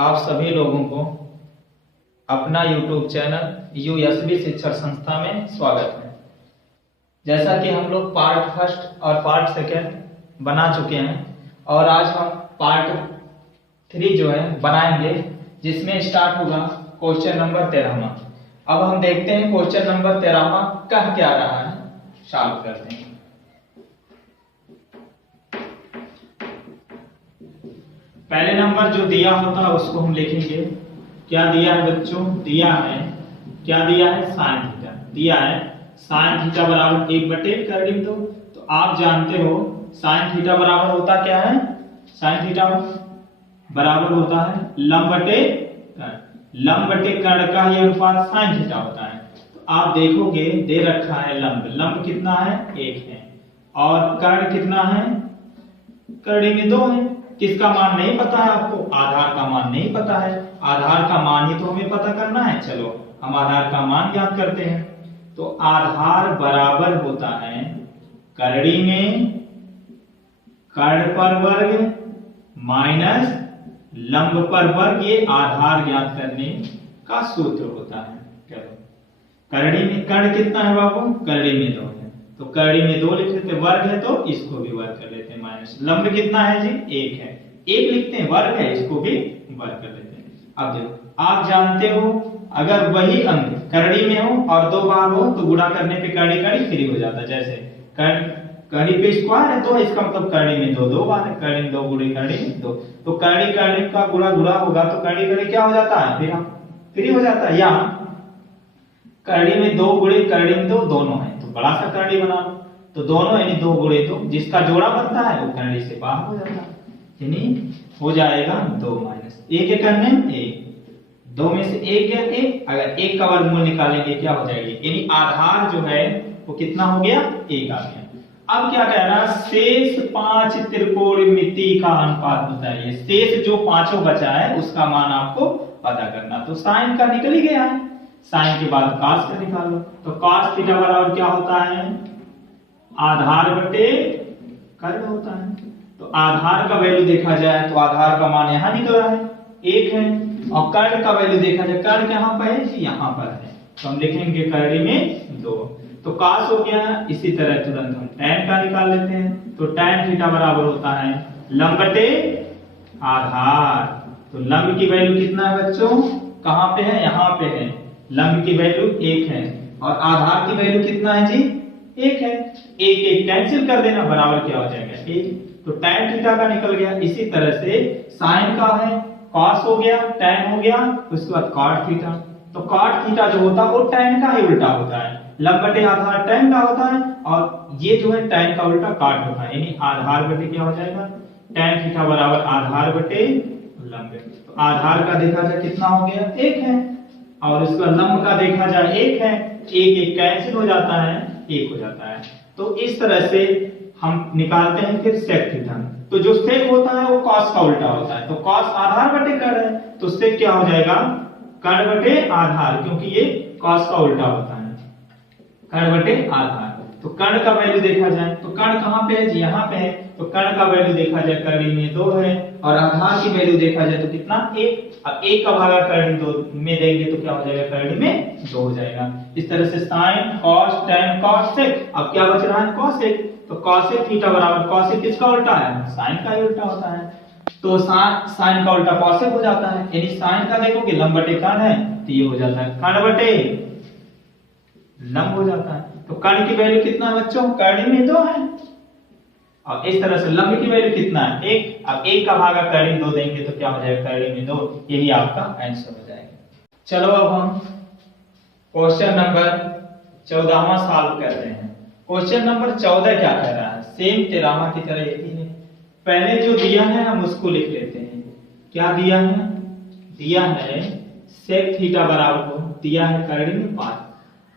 आप सभी लोगों को अपना YouTube चैनल यूएसबी शिक्षण संस्था में स्वागत है। जैसा कि हम लोग पार्ट फर्स्ट और पार्ट सेकेंड बना चुके हैं और आज हम पार्ट 3 जो है बनाएंगे, जिसमें स्टार्ट होगा क्वेश्चन नंबर 13वां। अब हम देखते हैं क्वेश्चन नंबर 13वां कह क्या रहा है, सॉल्व करते हैं। पहले नंबर जो दिया होता है उसको हम लिखेंगे। क्या दिया है बच्चों? दिया है, क्या दिया है? साइन थीटा दिया है। साइन थीटा बराबर 1/2 तो आप जानते हो साइन थीटा बराबर होता क्या है? साइन थीटा बराबर होता है लंब बटे कर्ण। लंब बटे कर्ण का ही अनुपात साइन थीटा होता है। तो आप देखोगे दे रखा है लंब, लंब कितना है? 1 है, और कर्ण कितना है? कर्ण में 2 है। किसका मान नहीं पता है आपको? आधार का मान नहीं पता है। आधार का मान ही तो हमें पता करना है। चलो हम आधार का मान ज्ञात करते हैं। तो आधार बराबर होता है करड़ी में कर्ण पर वर्ग माइनस लंब पर वर्ग। ये आधार ज्ञात करने का सूत्र होता है। चलो करड़ी में कर्ण कितना है बाबू? करड़ी में 2 है, तो करड़ी में 2 लिख लेते, वर्ग है तो इसको भी वर्ग कर लेते हैं, माइनस लंब कितना है जी? 1 है, 1 लिखते हैं, वर्ग है, इसको भी वर्ग कर लेते हैं। अब देखो आप जानते हो अगर वही अंक करड़ी में हो और 2 बार हो तो गुणा करने पे करड़ी करड़ी फ्री हो जाता है। जैसे करड़ी पे स्क्वायर है तो इसका मतलब करड़ी में 2 बार है, करड़ी में 2 गुणे करड़ी में 2, तो करड़ी करड़ी का गुणा गुणा होगा तो करड़ी करड़ी क्या हो जाता है? फिर हम फ्री हो जाता है। या करड़ी में 2 गुणे करड़ी में 2 दोनों है तो बड़ा सा करड़ी बना लो, तो दोनों यानी 2 गुणे 2 जिसका जोड़ा बनता है वो करड़ी से बाहर हो जाता है, यानी हो जाएगा 2 माइनस 1 करने 1, 2 में से 1 गया 1, अगर 1 का वर्गमूल निकालेंगे क्या हो जाएगी? यानी आधार जो है वो कितना हो गया? 1 आ गया। अब क्या कह रहा है? शेष 5 त्रिकोणमिति का अनुपात बताइए। शेष जो पांचों बचा है उसका मान आपको पता करना। तो साइन का निकल ही गया है, साइन के बाद कॉस का निकालो। तो कॉस थीटा बराबर क्या होता है? आधार बटे कर्ण होता है। तो आधार का वैल्यू देखा जाए तो आधार का मान यहां निकल रहा है 1 है, और कर्ण का वैल्यू देखा जाए, कर्ण कहां पर है जी? यहां पर है, तो हम लिखेंगे करड़ी में 2, तो कॉस हो गया। इसी तरह तुरंत हम tan का निकाल लेते हैं। तो tan थीटा बराबर होता है लंब बटे आधार। तो लंब की वैल्यू कितना है बच्चों? कहां पे है? यहां पे है। लंब की वैल्यू 1 है और आधार की वैल्यू कितना है जी? 1 है। 1 1 कैंसिल कर देना, बराबर क्या हो जाएगा? 1। तो tan थीटा का निकल गया। इसी तरह से sin का है, cos हो गया, tan हो गया, उसके बाद cot थीटा। तो cot थीटा जो होता है वो tan का ही उल्टा होता है। लंब बटे आधार tan का होता है और ये जो है tan का उल्टा cot होता है, यानी आधार बटे क्या हो जाएगा? tan थीटा बराबर आधार बटे लंब। तो आधार का देखा जाए कितना हो गया? 1 है, और इसका लंब का देखा जाए 1 है, 1 1 कैंसिल हो जाता है, 1 हो जाता है। तो इस तरह से हम निकालते हैं फिर sec थीटा। तो जो sec होता है वो cos का उल्टा होता है, तो cos आधार बटे कर्ण है, तो sec क्या हो जाएगा? कर्ण बटे आधार, क्योंकि ये cos का उल्टा होता है, कर्ण बटे आधार। तो कर्ण का वैल्यू देखा जाए तो कर्ण कहां पे है जी? यहां पे है, तो कर्ण का वैल्यू देखा जाए करड़ी में 2 है, और आधार की वैल्यू देखा जाए तो कितना? 1। अब 1 का भागा करड़ी 2 में देंगे तो क्या हो जाएगा? करड़ी में 2 हो जाएगा। इस तरह से sin cos tan cos sec। अब क्या बच रहा है? cosec। तो cosec थीटा बराबर cosec किसका उल्टा है? sin का ही उल्टा होता है। तो sin का उल्टा cosec हो जाता है, यानी sin का देखोगे लंब बटे कर्ण है तो ये हो जाता है कर्ण बटे लंब हो जाता है। तो कर्ण की वैल्यू कितना है बच्चों? करड़ी में 2 है, और इस तरह से लंब की वैल्यू कितना है? 1। अब 1 का भागा करड़ी में 2 देंगे तो क्या हो जाएगा? करड़ी में 2, यही आपका आंसर हो जाएगा। चलो अब हम क्वेश्चन नंबर 14वां सॉल्व करते हैं। क्वेश्चन नंबर 14 क्या कह रहा है? सेम 13वां की तरह यही है। पहले जो दिया है हम उसको लिख लेते हैं। क्या दिया है? दिया है sec थीटा बराबर दिया है करड़ी में 5।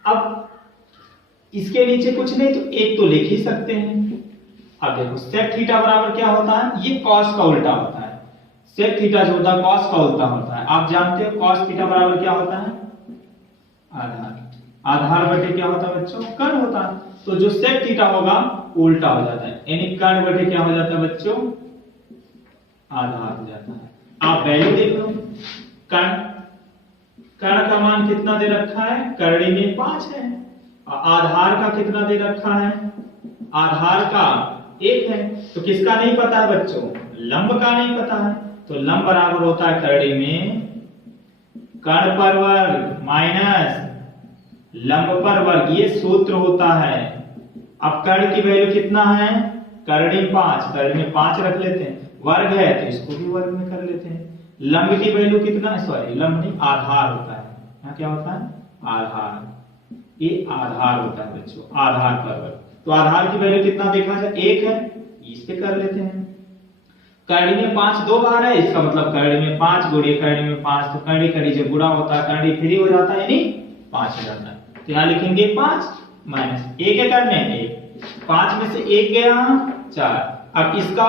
अब इसके नीचे कुछ नहीं तो 1 तो लिख ही सकते हैं। अब देखो sec थीटा बराबर क्या होता है? ये cos का उल्टा होता है। sec थीटा जो होता है cos का उल्टा होता है। आप जानते हो cos थीटा बराबर क्या होता है? आधार। आधार बटे क्या होता है बच्चों? कर्ण होता है। तो जो sec थीटा होगा उल्टा हो जाता है, यानी कर्ण बटे क्या हो जाता है बच्चों? आधार हो जाता है। आप वैल्यू देख लो, कर्ण कर्ण का मान कितना दे रखा है, करड़ी में 5 है। आधार का कितना दे रखा है, आधार का 1 है। तो किसका नहीं पता है बच्चों, लंब का नहीं पता है। तो लंब बराबर होता है करड़ी में कर्ण पर वर्ग माइनस लंब पर वर्ग, ये सूत्र होता है। अब कर्ण की वैल्यू कितना है, करड़ी में 5, करड़ी में 5 रख लेते हैं, वर्ग है तो इसको भी वर्ग में कर लेते हैं। लंब की वैल्यू कितना है, सॉरी लंब नहीं आधार होता है, यहाँ क्या होता है आधार, ये आधार होता है बच्चों, आधार पर वर्ग। तो आधार की वैल्यू कितना देखा जाए 1 है, इस पे कर लेते हैं। करड़ी में 5 दो बार है, इसका मतलब करड़ी में 5 गुणे करड़ी में 5, तो करड़ी करड़ी जब गुणा होता है करड़ी फ्री हो जाता है, यानी 5 हो जाता है। तो यहाँ लिखेंगे 5 माइनस 1 है करने 1, 5 में से 1 गया 4। अब इसका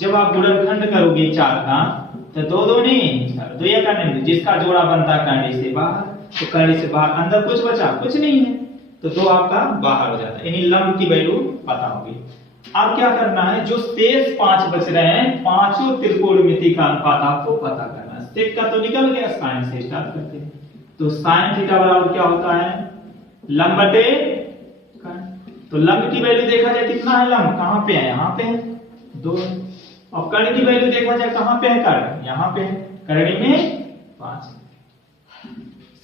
जब आप गुणनखंड करोगे 4 का तो 2 2 नहीं 4, 2 या करने में जिसका जोड़ा बनता है करड़ी से बाहर, तो करड़ी से बाहर अंदर कुछ बचा, कुछ नहीं है, तो 2 आपका बाहर हो जाता है, यानी लंब की वैल्यू पता होगी। अब क्या करना है, जो शेष 5 बच रहे हैं, पांचों त्रिकोणमिति का अनुपात आपको पता करना है। सेक का तो निकल गया, साइन से स्टार्ट करते हैं। तो साइन थीटा बराबर क्या होता है, लंब बटे कर्ण। तो लंब की वैल्यू देखा जाए कितना है, लंब कहां पे है, यहां पे है 2। और कर्ण की वैल्यू देखा जाए कहां पे है, कर्ण यहां पे है, करड़ी में 5।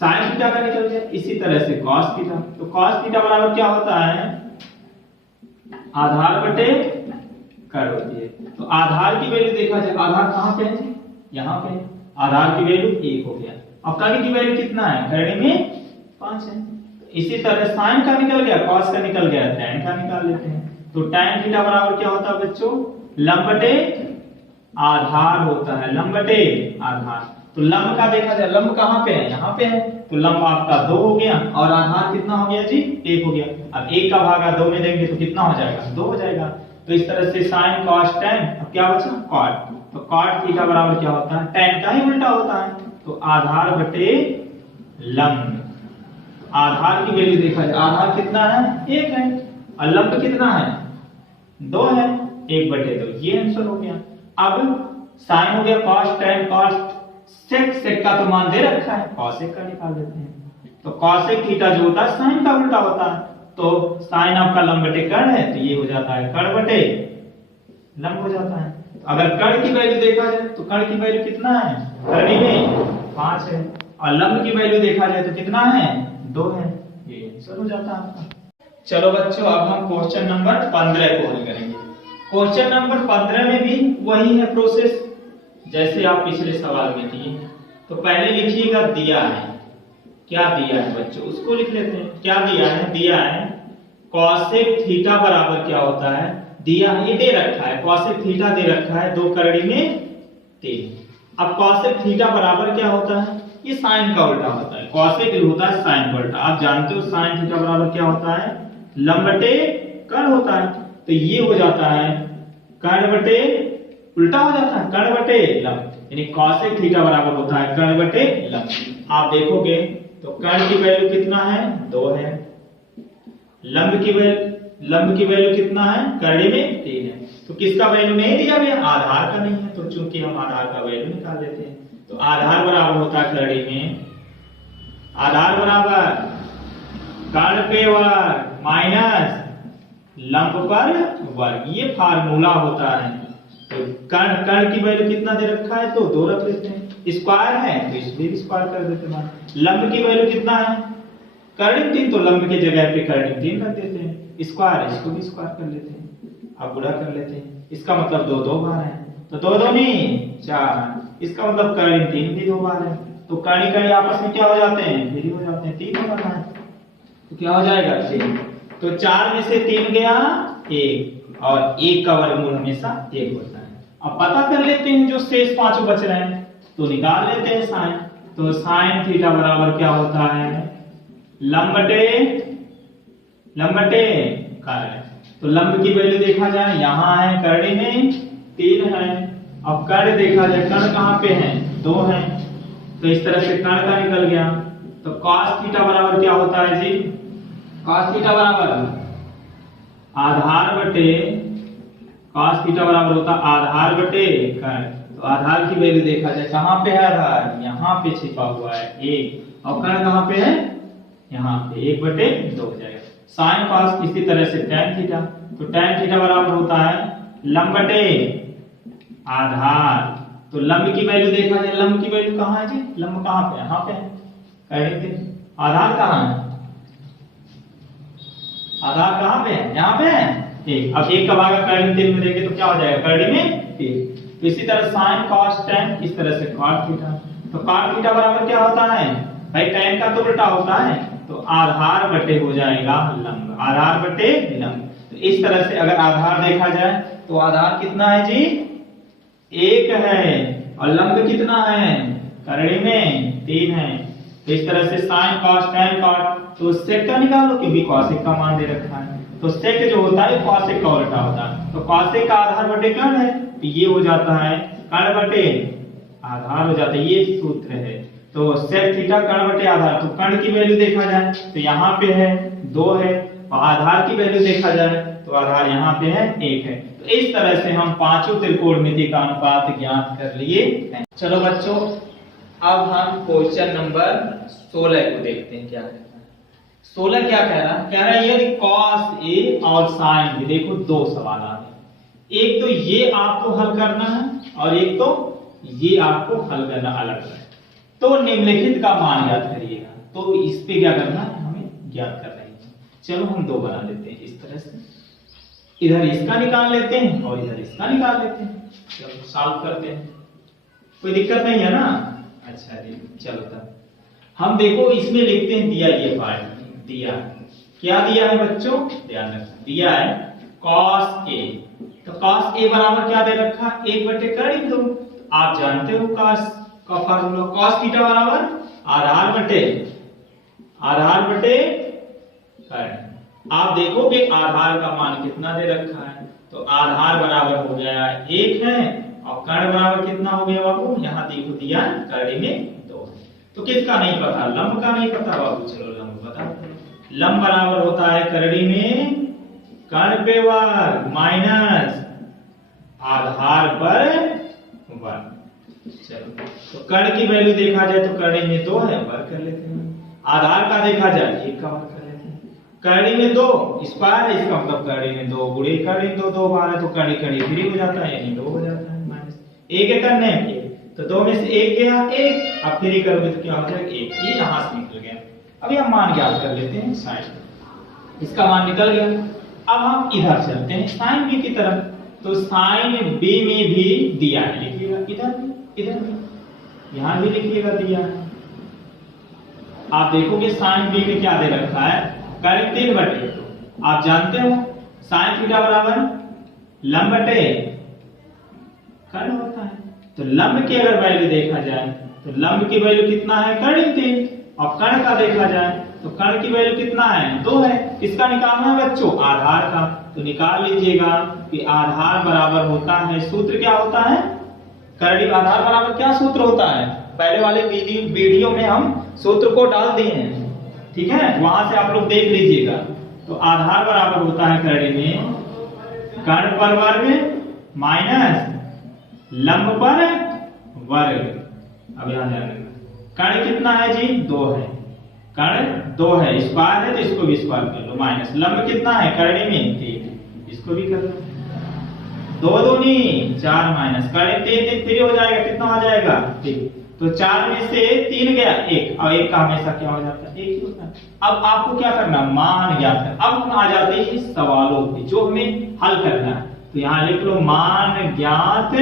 साइन थीटा का निकल गया। इसी तरह से कॉस थीटा, तो कॉस थीटा बराबर क्या होता है, आधार बटे कर्ण होती है। तो आधार की वैल्यू देखा जाए, आधार कहां पे है जी, यहां पे, आधार की वैल्यू 1 हो गया। अब कर्ण की वैल्यू कितना है, करड़ी में 5 है। तो इसी तरह साइन का निकल गया, कॉस का निकल गया, tan का निकाल लेते हैं। तो tan थीटा बराबर क्या होता है बच्चों, लंब बटे आधार होता है, लंब बटे आधार। तो लंब का देखा जाए, लंब कहां पे है, यहां पे है, तो लंब आपका 2 हो गया और आधार कितना हो गया जी, 1 हो गया। अब 1 का भागा 2 में देंगे तो कितना हो जाएगा, 2 हो जाएगा। तो इस तरह से sin cos tan, अब क्या बचा cot, तो cot थीटा बराबर क्या होता है, tan का ही उल्टा होता है। तो आधार बटे लंब, आधार की वैल्यू देखा जाए, आधार कितना है 1 है और लंब कितना है 2 है, 1 बटे 2, ये आंसर हो गया। अब sin हो गया cos tan cos सेक का तो मान दे रखा है, cosec का निकाल देते हैं। तो cosec थीटा जो होता है sin का उल्टा होता है। तो sin आपका लंब बटे कर्ण है, तो ये हो जाता है कर्ण बटे लंब हो जाता है। तो अगर कर्ण की वैल्यू देखा जाए तो कर्ण की वैल्यू कितना है, करड़ी में 5 है और लंब की वैल्यू देखा जाए तो कितना है 2 है, ये आंसर हो जाता है आपका। चलो बच्चों, अब हम क्वेश्चन नंबर 15 को हल करेंगे। क्वेश्चन नंबर 15 में भी वही है प्रोसेस जैसे आप पिछले सवाल में किए। तो पहले लिखिएगा दिया है, क्या दिया है बच्चों, उसको लिख लेते हैं। क्या दिया है, दिया है cosec थीटा बराबर क्या होता है, दिया ये दे रखा है cosec थीटा दे रखा है 2 करड़ी में 3। अब cosec थीटा बराबर क्या होता है, ये sin का उल्टा होता है, cosec होता है sin का उल्टा। आप जानते हो sin थीटा बराबर क्या होता है, लंब बटे कर्ण होता है। तो ये हो जाता है कर्ण बटे उल्टा हो जाता है कर्ण बटे लंब, यानी cosec थीटा बराबर होता है कर्ण बटे लंब। आप देखोगे तो कर्ण की वैल्यू कितना है 2 है, लंब की वैल्यू कितना है, करड़ी में 3 है। तो किसका वैल्यू नहीं दिया गया, आधार का नहीं है, तो चूंकि हम आधार का वैल्यू निकाल देते हैं। तो आधार बराबर होता है करड़ी में, आधार बराबर कर्ण पे वर्ग माइनस लंब पर वर्ग, ये फार्मूला होता है। तो कर्ण की वैल्यू कितना दे रखा है, तो 2 रख लेते हैं, स्क्वायर है तो इसलिए भी स्क्वायर कर देते हैं। लंब की वैल्यू कितना है, करड़ी 3, तो लंब की जगह पे करड़ी 3 रख देते हैं, स्क्वायर इसको भी स्क्वायर कर लेते हैं। अब गुणा कर लेते हैं, इसका मतलब 2 2 बार है, तो 2 2 नहीं 4, इसका मतलब करड़ी 3 भी 2 बार है। तो करड़ी आपस में क्या हो जाते हैं, फ्री हो जाते हैं, 3 हो जाता है, तो क्या हो जाएगा 3। तो 4 में से 3 गया 1 और 1 का वर्गमूल हमेशा 1 होता है। अब पता कर लेते हैं जो शेष 5 बच रहे हैं, तो निकाल लेते हैं साइन। तो साइन थीटा बराबर क्या होता है, लंब बटे कर्ण। तो लंब की वैल्यू देखा जाए यहाँ है, करड़ी में 3 है। अब कर्ण देखा जाए, कर्ण कहाँ पे है 2 है, तो इस तरह से कर्ण का निकल गया। तो cos थीटा बराबर क्या होता है जी, cos थीटा बराबर आधार बटे, cos थीटा बराबर होता आधार बटे कर्ण। तो तो आधार की वैल्यू देखा जाए, कहाँ पे है आधार, यहाँ पे छिपा हुआ है 1, और कर्ण कहाँ पे है, यहाँ पे 1/2 हो जाएगा। साइन कॉस इसी तरह से tan थीटा, तो tan थीटा बराबर होता है लंब बटे आधार। तो लंब की वैल्यू देखा जाए, लंब की वैल्यू कहाँ है जी, लंब कहाँ पे, यहाँ पे है, करेंगे आधार कहाँ है, आधार कहाँ पे है, यहाँ पे है 1। अब 1 का भागा कर्ण 3 में देंगे तो क्या हो जाएगा, कर्ण में 3। तो इसी तरह sin cos tan, इस तरह से cot थीटा। तो cot थीटा बराबर क्या होता है भाई, tan का तो उल्टा होता है, तो आधार बटे हो जाएगा लंब, आधार बटे लंब। तो इस तरह से अगर आधार देखा जाए तो आधार कितना है जी, 1 है, और लंब कितना है, कर्ण में 3 है। तो इस तरह से sin cos tan cot, तो sec का निकालो क्योंकि cosec का मान दे रखा है, तो sec जो होता है cosec का उल्टा होता है, तो cosec का आधार बटे कर्ण है, तो ये हो जाता है कर्ण बटे आधार हो जाता है, ये सूत्र है। तो sec थीटा कर्ण बटे आधार, तो कर्ण की वैल्यू देखा जाए तो यहाँ पे है 2 है, और आधार की वैल्यू देखा जाए तो आधार यहाँ पे है 1 है। तो इस तरह से हम पांचों त्रिकोणमिति का अनुपात ज्ञात कर लिए हैं। चलो बच्चों, अब हम क्वेश्चन नंबर 16 को देखते हैं क्या कहता है। 16 क्या कह रहा है, कह रहा है यदि cos A और sin B, देखो 2 सवाल आ रहे, एक तो ये आपको हल करना है और एक तो ये आपको हल करना अलग है। तो निम्नलिखित का मान ज्ञात करिएगा, तो इस पे क्या करना है, हमें ज्ञात कर रहे हैं। चलो हम 2 बना लेते हैं इस तरह से, इधर इसका निकाल लेते हैं और इधर इसका निकाल लेते हैं। चलो सॉल्व करते हैं, कोई दिक्कत नहीं है ना। अच्छा जी, चलो तब हम देखो इसमें लिखते हैं, दिया ये पार्ट दिया, क्या दिया है बच्चों, ध्यान रखना, दिया है cos A। तो cos A बराबर क्या दे रखा, 1/2। आप जानते हो cos का फार्मूला, cos थीटा बराबर आधार बटे कर्ण। आप देखोगे आधार का मान कितना दे रखा है, तो आधार बराबर हो गया 1 है, और कर्ण बराबर कितना हो गया बाबू, यहाँ देखो दिया कर्ण में 2। तो किसका नहीं पता, लंब का नहीं पता बाबू, चलो लंब बता। लंब बराबर होता है कर्ण में कर्ण पे वर्ग माइनस आधार पर वर्ग। चलो तो कर्ण की वैल्यू देखा जाए तो कर्ण में 2 है, वर्ग कर लेते हैं। आधार का देखा जाए 1 का वर्ग कर लेते हैं। कर्ण में 2 स्क्वायर है, इसका मतलब कर्ण में 2 गुणे कर्ण 2 बार है, तो कर्ण फ्री हो जाता है, यानी 2 हो जाता है माइनस 1 है कर्ण है, तो 2 में से 1 गया 1, अब फ्री करोगे तो क्या हो जाएगा 1, ये यहां से निकल गया। अभी हम मान ज्ञात कर लेते हैं sin, इसका मान निकल गया। अब हम इधर चलते हैं sin b की तरफ, तो sin b में भी दिया है, लिखिएगा इधर भी, यहां भी लिखिएगा दिया है। आप देखोगे sin b में क्या दे रखा है, कर्ण 3/2। आप जानते हो sin थीटा बराबर लंब बटे कर्ण होता है, तो लंब की अगर वैल्यू देखा जाए तो लंब की वैल्यू कितना है, कर्ण 3, और कर्ण का देखा जाए तो कर्ण की वैल्यू कितना है, 2 है। इसका निकालना है बच्चों आधार का, तो निकाल लीजिएगा कि आधार बराबर होता है, सूत्र क्या होता है, कर्ण आधार बराबर क्या सूत्र होता है, पहले वाले वीडियो में हम सूत्र को डाल दिए हैं, ठीक है, वहां से आप लोग देख लीजिएगा। तो आधार बराबर होता है कर्ण में कर्ण पर वर्ग माइनस लंब पर वर्ग। अब यहां ध्यान रखना, कर्ण कितना है जी, 2 है, कर्ण 2 है, स्क्वायर है तो इसको भी स्क्वायर कर लो, माइनस लंब कितना है कर्ण में 3, इसको भी कर लो, 2 दूनी 4 माइनस कर्ण 3 फ्री हो जाएगा, कितना हो जाएगा 3, तो 4 में से 3 गया 1, और 1 का हमेशा क्या हो जाता है, 1 ही होता है। अब आपको क्या करना, मान ज्ञात करना। अब हम आ जाते हैं सवालों पे जो हमें हल करना है, तो यहां लिख लो मान ज्ञात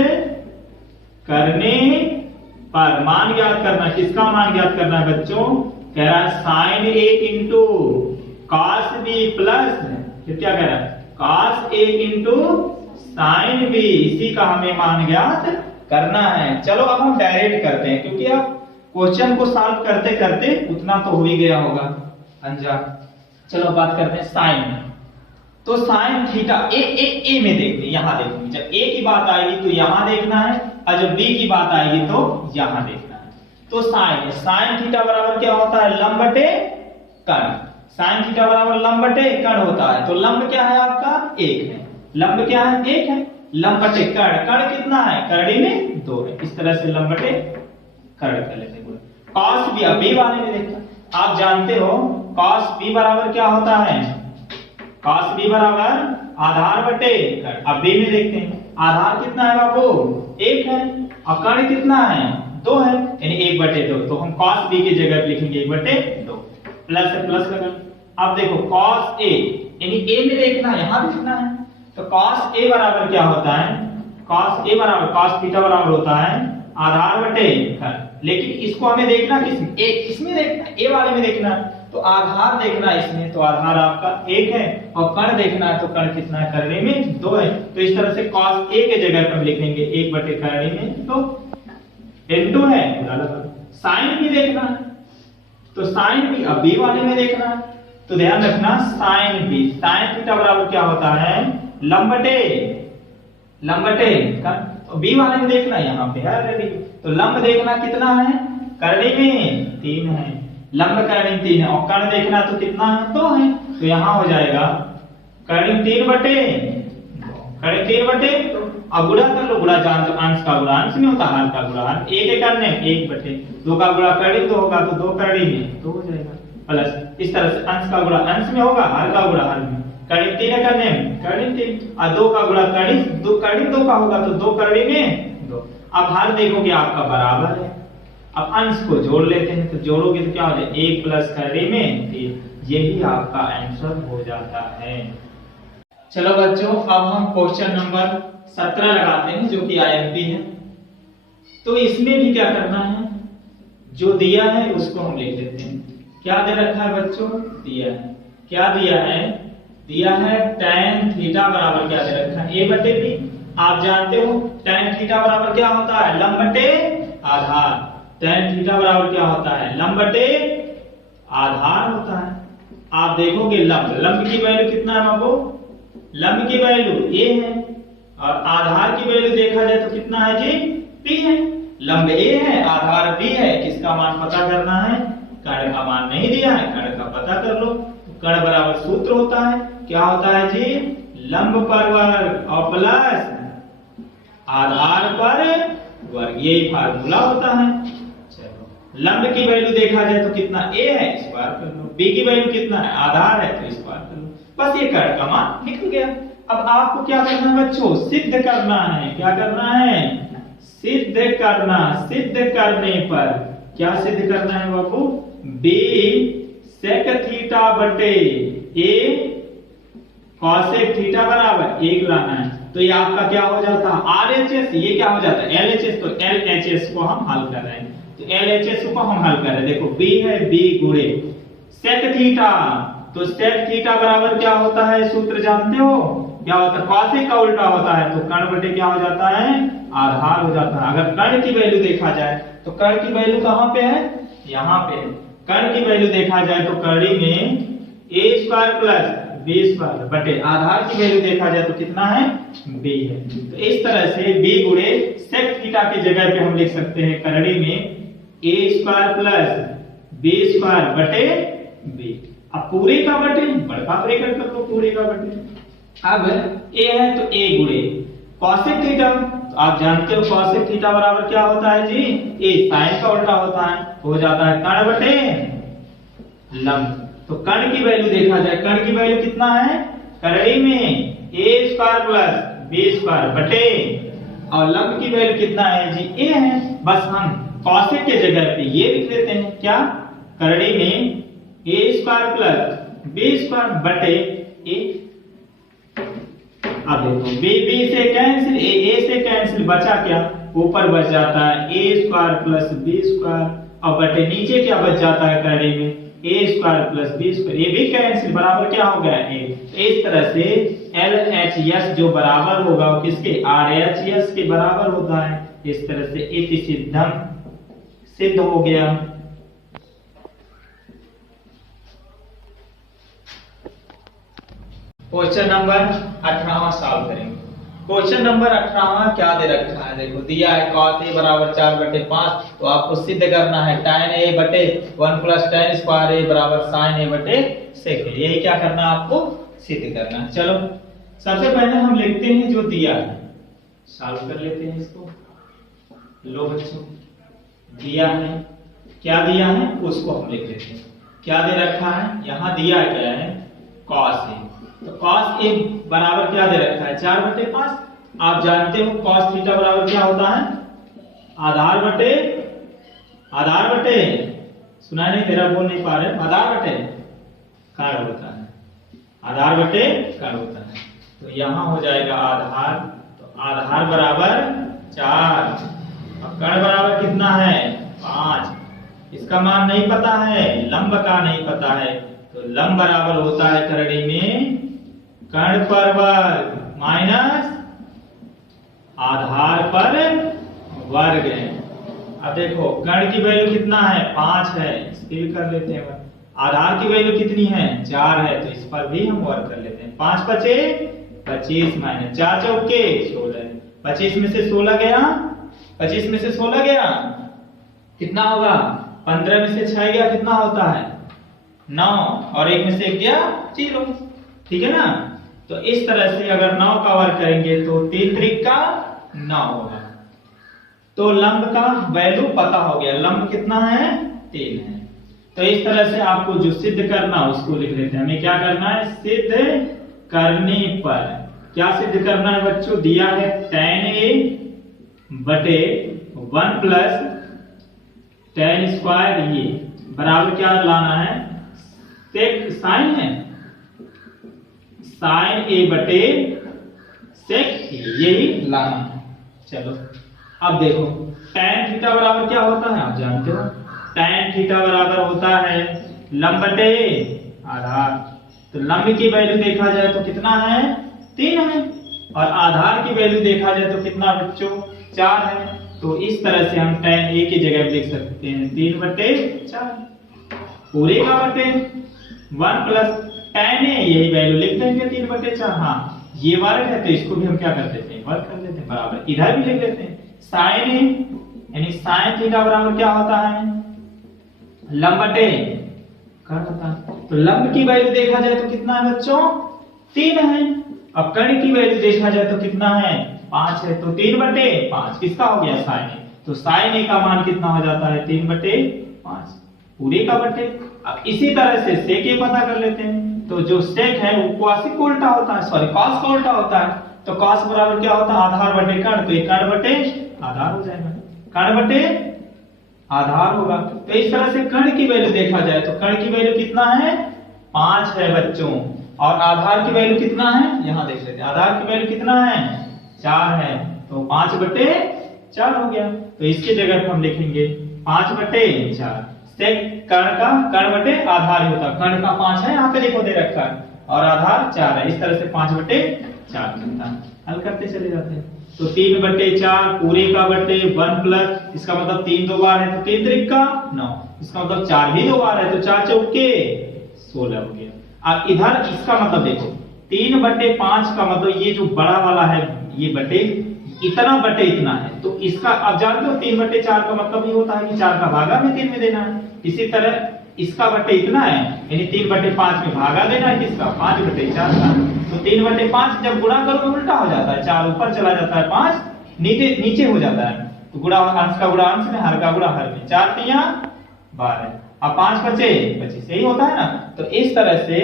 करने पर, मान ज्ञात करना, किसका मान ज्ञात करना है बच्चों, कह रहा है sin A into cos B plus, क्या कह रहा है, cos A into sin B, इसी का हमें मान ज्ञात करना है। चलो अब हम डायरेक्ट करते हैं, क्योंकि आप क्वेश्चन को सॉल्व करते करते उतना तो हो ही गया होगा अनजान। चलो बात करते हैं साइन, तो साइन थीटा ए में देखते हैं, यहां देखते, जब ए की बात आएगी तो यहां देखना है, और जब बी की बात आएगी तो यहां देखना है। तो साइन थीटा बराबर क्या होता है, लंब बटे कर्ण। साइन थीटा बराबर लंब बटे कर्ण होता है, तो लंब क्या है आपका 1 है, लंब क्या है 1 है, लंब बटे कर्ण, कर्ण कितना है करड़ी में 2 है, इस तरह से लंब बटे कर्ण कर लेते हैं। cos b, अब b वाले में देखना, आप जानते हो cos b बराबर क्या होता है, cos b बराबर आधार बटे कर्ण। अब b में देखते हैं, आधार कितना है बाबू 1 है और कर्ण कितना है 2 है, यानी 1/2, तो हम cos b की जगह पे लिखेंगे 1/2, प्लस से प्लस लगा। अब देखो cos a, यानी a में देखना है, यहां भी लिखना है, तो cos a बराबर क्या होता है, cos a बराबर cos थीटा बराबर होता है आधार बटे कर्ण। लेकिन इसको हमें देखना किसमें, इसमें देखना, a वाले में देखना, तो आधार देखना इसमें, तो आधार आपका 1 है और कर्ण देखना है, तो कर्ण कितना है करड़ी में 2 है, तो इस तरह से cos a के जगह पर हम लिखेंगे 1 करड़ी में 2 इनटू है sin भी देखना है, तो sin भी अब b वाले में देखना है, तो ध्यान रखना sin b, sin थीटा बराबर क्या होता है लंब बटे तो b वाले में देखना, यहाँ पे है तो लंब देखना कितना है करड़ी में 3 है, लंब करड़ी में 3 है और कर्ण देखना तो कितना है 2 है, तो यहाँ हो जाएगा करड़ी में 3/2, अब गुणा कर लो, गुणा जानते हो अंश का गुणा अंश में होता है, हर का गुणा हर, एक करने 1/2 का गुणा करड़ी 2 होगा तो 2 करड़ी में 2 हो जाएगा, प्लस इस तरह से अंश का गुणा अंश में होगा, हर का गुणा हर में, करड़ी 3 करने में करड़ी 3 और 2 का गुणा करड़ी 2 का होगा तो 2 करड़ी में 2। अब हर देखोगे आपका बराबर है, अब अंश को जोड़ लेते हैं, तो जोड़ोगे तो क्या हो जाए 1 प्लस करड़ी में 3, यही आपका आंसर हो जाता है। चलो बच्चों, अब हम क्वेश्चन नंबर 17 लगाते हैं जो कि आईएमपी है। तो इसमें भी क्या करना है, जो दिया है उसको हम लिख लेते हैं। क्या दे रखा है बच्चों, दिया है, क्या दिया है, दिया है tan थीटा बराबर क्या दे रखा है a/b। आप जानते हो tan थीटा बराबर क्या होता है लंब बटे आधार, tan थीटा बराबर क्या होता है लंब बटे आधार होता है। आप देखोगे लंब की वैल्यू कितना है बाबू, लंब की वैल्यू a है और आधार की वैल्यू देखा जाए तो कितना है जी b है, लंब a है आधार b है, किसका मान पता करना है, कर्ण का मान नहीं दिया है, कर्ण का पता कर लो। कर्ण बराबर सूत्र होता है, क्या होता है जी लंब पर वर्ग और प्लस आधार पर वर्ग, यही फार्मूला होता है। चलो लंब की वैल्यू देखा जाए तो कितना a है, इस बार कर लो, b की वैल्यू कितना है आधार है, तो इस बार कर लो, बस ये कर्ण का मान निकल गया। अब आपको क्या करना है बच्चों, सिद्ध करना है, क्या करना है सिद्ध करना, सिद्ध करने पर क्या सिद्ध करना है बाबू, b sec थीटा बटे a cosec थीटा बराबर 1 लाना है, तो ये आपका क्या हो जाता है RHS, ये क्या हो जाता है LHS, तो LHS को हम हल कर रहे हैं, तो LHS को हम हल कर रहे हैं। देखो b है b गुणे sec थीटा, तो sec थीटा बराबर क्या होता है सूत्र जानते हो, क्या होता है cosec का उल्टा होता है, तो कर्ण बटे क्या हो जाता है आधार हो जाता है। अगर कर्ण की वैल्यू देखा जाए तो कर्ण की वैल्यू कहां पे है, यहाँ पे है, कर्ण की वैल्यू देखा जाए तो करड़ी में a² प्लस b² बटे आधार की वैल्यू देखा जाए तो कितना है b है, तो इस तरह से b गुणे sec थीटा की जगह पे हम लिख सकते हैं करड़ी में a² प्लस b² बटे b। अब पूरे का बटे बड़का ब्रैकेट कर लो, पूरे का बटे, अब a है तो a गुणे cosec थीटा, तो आप जानते हो cosec थीटा बराबर क्या होता है जी a sin का उल्टा होता है, तो हो जाता है कर्ण बटे लंब। तो कर्ण की वैल्यू देखा जाए, कर्ण की वैल्यू कितना है करड़ी में a² प्लस b² बटे और लंब की वैल्यू कितना है जी a है, बस हम cosec के जगह पे ये लिख लेते हैं, क्या करड़ी में a² प्लस b² बटे a। अब देखो b से कैंसिल, a से कैंसिल, बचा क्या ऊपर बच जाता है a² प्लस b² और बटे नीचे क्या बच जाता है करड़ी में a² प्लस b², ये भी कैंसिल, बराबर क्या हो गया a। इस तरह से LHS जो बराबर होगा वो किसके RHS के बराबर होता है, इस तरह से इति सिद्धम सिद्ध हो गया। क्वेश्चन नंबर 18वां सॉल्व करेंगे। क्वेश्चन नंबर 18वां क्या दे रखा है, देखो दिया है cos a बराबर 4/5, तो आपको सिद्ध करना है tan a बटे 1 प्लस tan स्क्वायर a बराबर sin a बटे sec a, यही क्या करना है आपको सिद्ध करना है। चलो सबसे पहले हम लिखते हैं जो दिया है, सॉल्व कर लेते हैं इसको। लो बच्चों, दिया है, क्या दिया है उसको हम लिख लेते हैं। क्या दे रखा है, यहाँ दिया क्या है, cos a। तो cos a बराबर क्या दे रखा है, 4/5। आप जानते हो cos थीटा बराबर क्या होता है, आधार बटे सुना नहीं, मेरा बोल नहीं पा रहे, आधार बटे कर्ण होता है, आधार बटे कर्ण होता है। तो यहाँ हो जाएगा आधार, तो आधार बराबर 4 और कर्ण बराबर कितना है, 5। इसका मान नहीं पता है, लंब का नहीं पता है, तो लंब बराबर होता है करड़ी में कर्ण पर वर्ग माइनस आधार पर वर्ग है। अब देखो कर्ण की वैल्यू कितना है, 5 है, स्थिर कर लेते हैं। आधार की वैल्यू कितनी है, 4 है, तो इस पर भी हम वर्ग कर लेते हैं। 5 पचे 25 माइनस 4 चौके 16, 25 में से 16 गया, 25 में से 16 गया कितना होगा, 15 में से 6 गया कितना होता है 9, और 1 में से 1 गया 0, ठीक है ना। तो इस तरह से अगर 9 का वर्ग करेंगे तो 3 त्रिक का 9 होगा। तो लंब का वैल्यू पता हो गया, लंब कितना है 3 है। तो इस तरह से आपको जो सिद्ध करना उसको लिख लेते हैं। हमें क्या करना है, सिद्ध करने पर क्या सिद्ध करना है बच्चों, दिया है tan a बटे 1 प्लस tan स्क्वायर ये बराबर क्या लाना है, सेक साइन है, साइन a बटे सेक यही लाना है। चलो अब देखो tan थीटा बराबर क्या होता है, आप जानते हो tan थीटा बराबर होता है लंब बटे आधार। तो लंब की वैल्यू देखा जाए तो कितना है, 3 है, और आधार की वैल्यू देखा जाए तो कितना बच्चों, 4 है। तो इस तरह से हम tan a की जगह लिख सकते हैं 3/4 पूरे का बटे 1 प्लस tan a, यही वैल्यू लिख देंगे 3/4। हाँ ये वर्ग है तो इसको भी हम क्या कर देते हैं, वर्ग कर देते हैं, बराबर इधर भी लिख देते हैं साइन a, यानी साइन थीटा बराबर क्या होता है, लंब बटे कर्ण होता है। तो लंब की वैल्यू देखा जाए तो कितना है बच्चों, 3 है। अब कर्ण की वैल्यू देखा जाए तो कितना है, 5 है। तो 3/5 किसका हो गया, साइन a। तो साइन a का मान कितना हो जाता है, 3/5 पूरे का बटे। अब इसी तरह से सेक a पता कर लेते हैं। तो जो सेक है वो क्वासी को उल्टा होता है, सॉरी कॉस को उल्टा होता है। तो कॉस बराबर क्या होता है, आधार बटे कर्ण, तो ये कर्ण बटे आधार हो जाएगा, कर्ण बटे आधार होगा। तो इस तरह से कर्ण की वैल्यू देखा जाए तो कर्ण की वैल्यू कितना है, 5 है बच्चों, और आधार की वैल्यू कितना है, यहां देख लेते हैं आधार की वैल्यू कितना है, 4 है। तो 5/4 हो गया। तो इसकी जगह पर हम लिखेंगे 5/4। सेक कर्ण का कर्ण बटे आधार ही होता है, कर्ण का 5 है, यहाँ पे देखो दे रखा है, और आधार 4 है। इस तरह से 5/4 बनता है। हल करते चले जाते हैं। तो 3/4 पूरे का बटे 1 प्लस, इसका मतलब 3 दो बार है तो 3 त्रिक का 9, इसका मतलब 4 भी 2 बार है तो 4 चौके 16 हो गया। अब इधर इसका मतलब देखो 3/5 का मतलब ये जो बड़ा वाला है ये बटे इतना बटे इतना है, तो इसका आप जानते हो 3/4 का मतलब ये होता है कि 4 का भागा में 3 में देना है। इसी तरह इसका बटे इतना है, यानी 3/5 में भागा देना है किसका, 5/4 का। तो 3/5 जब गुणा करो तो उल्टा हो जाता है, 4 ऊपर चला जाता है, 5 नीचे हो जाता है। तो गुणा अंश का गुणा अंश में, हर का गुणा हर में, 4 तिया 12, अब 5 बचे 25, यही होता है ना। तो इस तरह से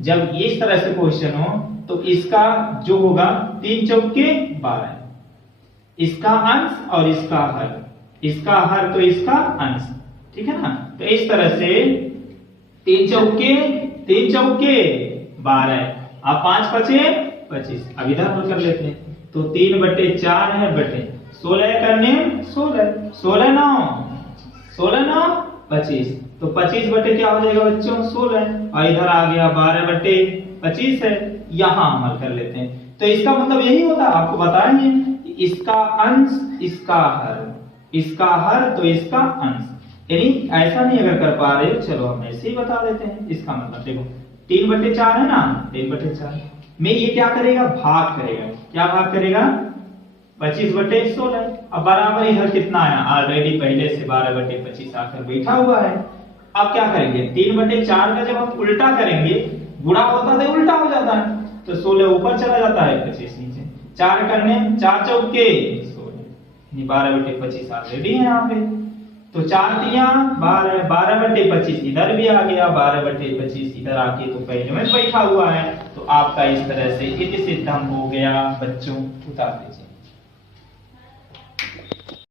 जब इस तरह से क्वेश्चन हो तो इसका जो होगा 3 चौके 12, इसका अंश और इसका हर, इसका हर तो इसका अंश, ठीक है ना। तो इस तरह से 3 चौके 12, अब 5 बचे 25। अब इधर हल कर लेते हैं। तो 3/4 है बटे 16 करने 16 9 25। तो 25 बटे क्या हो जाएगा बच्चों, 16, और इधर आ गया 12/25 है। यहां हम हल कर लेते हैं। तो इसका मतलब यही होता है, आपको बताएंगे इसका अंश इसका हर तो इसका अंश, यानी ऐसा नहीं अगर कर पा रहे हो चलो हम ऐसे ही बता देते हैं। इसका मतलब देखो 3/4 है ना, 3/4 में ये क्या करेगा, भाग करेगा। क्या भाग करेगा, 25/16। अब बराबर इधर कितना आया, ऑलरेडी पहले से 12/25 आकर बैठा हुआ है। अब क्या करेंगे, 3/4 का जब हम उल्टा करेंगे, गुणा होता है उल्टा हो जाता है, तो 16 ऊपर चला जाता है 25 नीचे। 4 करने 4 चौके 16, 12/25 ऑलरेडी है यहाँ पे, तो 4 दिया 12, 12/25 इधर भी आ गया, 12/25 इधर आके तो पहले में बैठा हुआ है। तो आपका इस तरह से एक सिद्धांत हो गया बच्चों, उतार दीजिए।